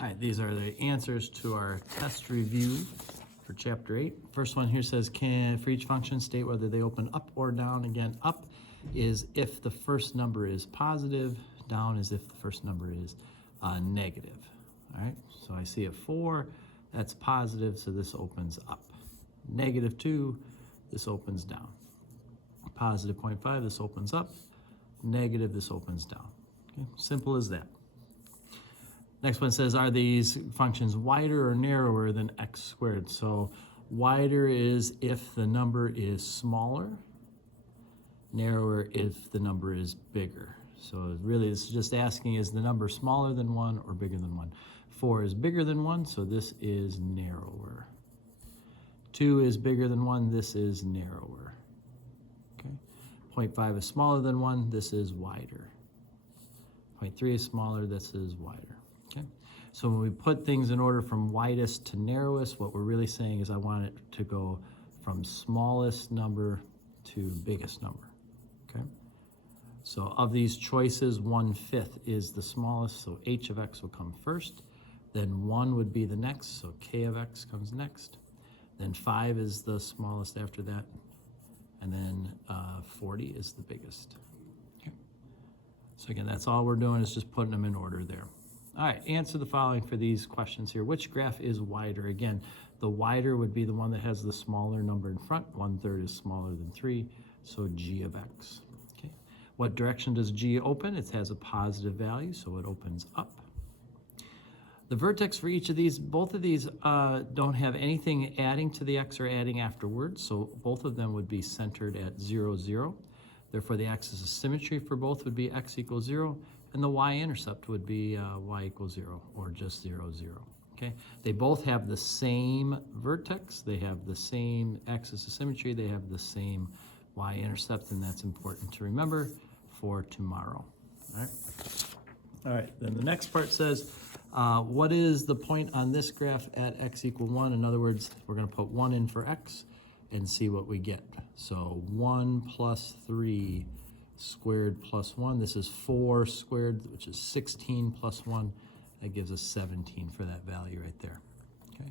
All right, these are the answers to our test review for chapter 8. First one here says, for each function state whether they open up or down. Again, up is if the first number is positive, down is if the first number is negative. All right, so I see a 4, that's positive, so this opens up. -2, this opens down. Positive 0.5, this opens up. Negative, this opens down. Okay, simple as that. Next one says, are these functions wider or narrower than x squared? So wider is if the number is smaller, narrower if the number is bigger. So really it's just asking, is the number smaller than 1 or bigger than 1? 4 is bigger than 1, so this is narrower. 2 is bigger than 1, this is narrower. Okay. 0.5 is smaller than 1, this is wider. 0.3 is smaller, this is wider. Okay. So when we put things in order from widest to narrowest, what we're really saying is I want it to go from smallest number to biggest number. Okay. So of these choices, 1/5 is the smallest, so h of x will come first. Then 1 would be the next, so k of x comes next. Then 5 is the smallest after that. And then 40 is the biggest. Okay. So again, that's all we're doing is just putting them in order there. All right, answer the following for these questions here. Which graph is wider? Again, the wider would be the one that has the smaller number in front. 1/3 is smaller than 3, so g of x. Okay. What direction does g open? It has a positive value, so it opens up. The vertex for each of these, both of these don't have anything adding to the x or adding afterwards, so both of them would be centered at 0, 0. Therefore, the axis of symmetry for both would be x equals 0, and the y-intercept would be y equals 0, or just 0, 0. Okay? They both have the same vertex, they have the same axis of symmetry, they have the same y-intercept, and that's important to remember for tomorrow. All right, then the next part says, what is the point on this graph at x equal 1? In other words, we're going to put 1 in for x and see what we get. So 1 plus 3 squared plus 1. This is 4 squared, which is 16 plus 1. That gives us 17 for that value right there. Okay.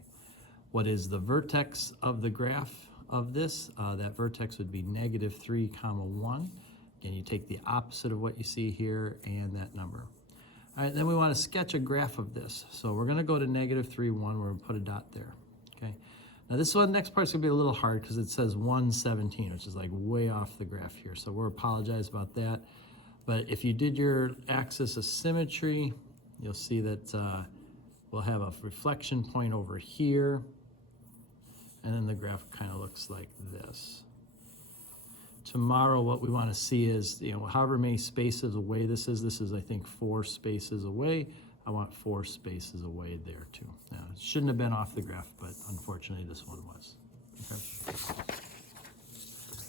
What is the vertex of the graph of this? That vertex would be -3, 1. Again, you take the opposite of what you see here and that number. All right, then we want to sketch a graph of this. So we're going to go to -3, 1. We're going to put a dot there. Okay. Now this one, next part's going to be a little hard because it says 1, 17, which is like way off the graph here. So we'll apologize about that. But if you did your axis of symmetry, you'll see that we'll have a reflection point over here. And then the graph kind of looks like this. Tomorrow, what we want to see is, however many spaces away this is I think 4 spaces away. I want 4 spaces away there too. Now, it shouldn't have been off the graph, but unfortunately this one was. Okay.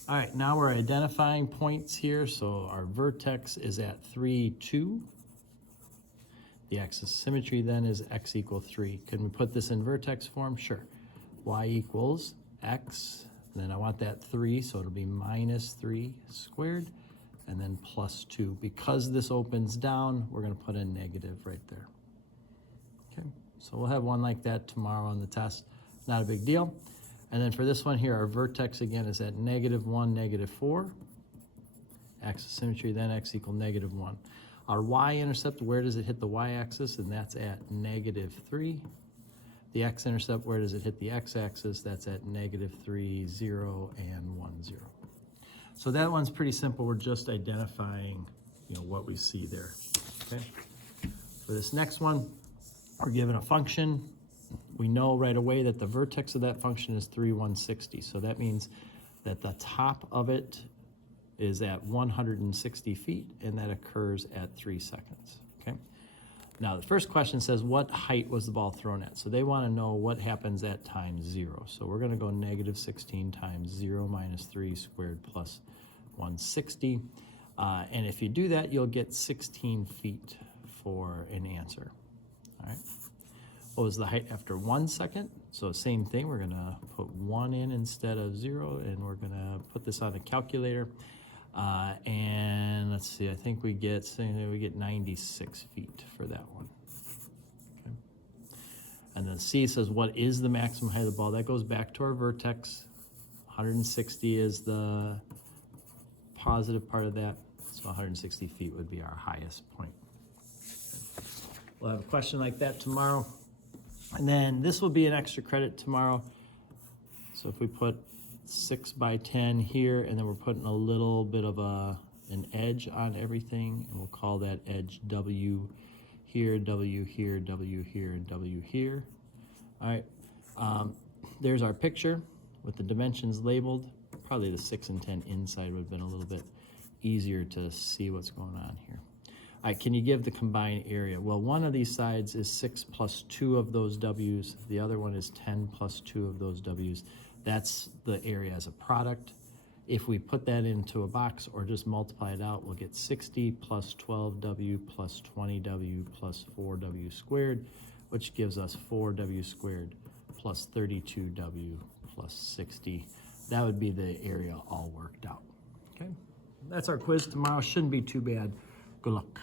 All right, now we're identifying points here. So our vertex is at 3, 2. The axis of symmetry then is x equal 3. Can we put this in vertex form? Sure. Y equals x. And then I want that 3, so it'll be -3 squared, and then plus 2. Because this opens down, we're going to put a negative right there. Okay, so we'll have one like that tomorrow on the test. Not a big deal. And then for this one here, our vertex again is at -1, -4. Axis of symmetry, then x equal -1. Our y-intercept, where does it hit the y-axis? And that's at -3. The x-intercept, where does it hit the x-axis? That's at -3, 0, and 1, 0. So that one's pretty simple. We're just identifying, what we see there. Okay. For this next one, we're given a function. We know right away that the vertex of that function is 3, 160. So that means that the top of it is at 160 feet, and that occurs at 3 seconds. Okay. Now, the first question says, what height was the ball thrown at? So they want to know what happens at time 0. So we're going to go -16 times 0 minus 3 squared plus 160. And if you do that, you'll get 16 feet for an answer. All right. What was the height after 1 second? So same thing. We're going to put 1 in instead of 0, and we're going to put this on a calculator. And let's see, I think we get 96 feet for that one. Okay. And then C says, what is the maximum height of the ball? That goes back to our vertex. 160 is the positive part of that. So 160 feet would be our highest point. We'll have a question like that tomorrow. And then this will be an extra credit tomorrow. So if we put 6 by 10 here, and then we're putting a little bit of an edge on everything, and we'll call that edge W here, W here, W here, and W here. All right, there's our picture with the dimensions labeled. Probably the 6 and 10 inside would have been a little bit easier to see what's going on here. All right, can you give the combined area? Well, one of these sides is 6 plus 2 of those W's. The other one is 10 plus 2 of those W's. That's the area as a product. If we put that into a box or just multiply it out, we'll get 60 plus 12W plus 20W plus 4W squared, which gives us 4W squared plus 32W plus 60. That would be the area all worked out. Okay, that's our quiz tomorrow. Shouldn't be too bad. Good luck.